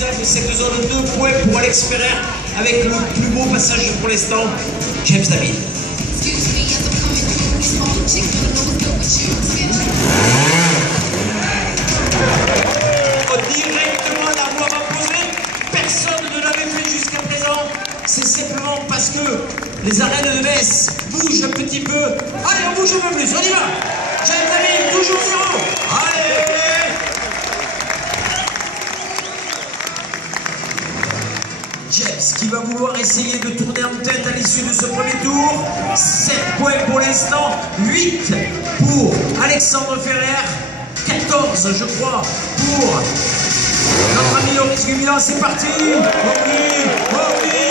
visage de cette zone. 2 points pour Alex Ferrer avec le plus beau passage pour l'instant, James David. Directement la voix va poser, personne ne l'avait fait jusqu'à présent, c'est simplement parce que les arènes de Metz bougent un petit peu. Allez, on bouge un peu plus, on y va. James David, toujours 0. Allez. James qui va vouloir essayer de tourner en tête à l'issue de ce premier tour. 7 points pour l'instant, 8 pour Alexandre Ferrer, 14 je crois pour notre ami Loris Guimila. C'est parti. Oh oui, oh oui.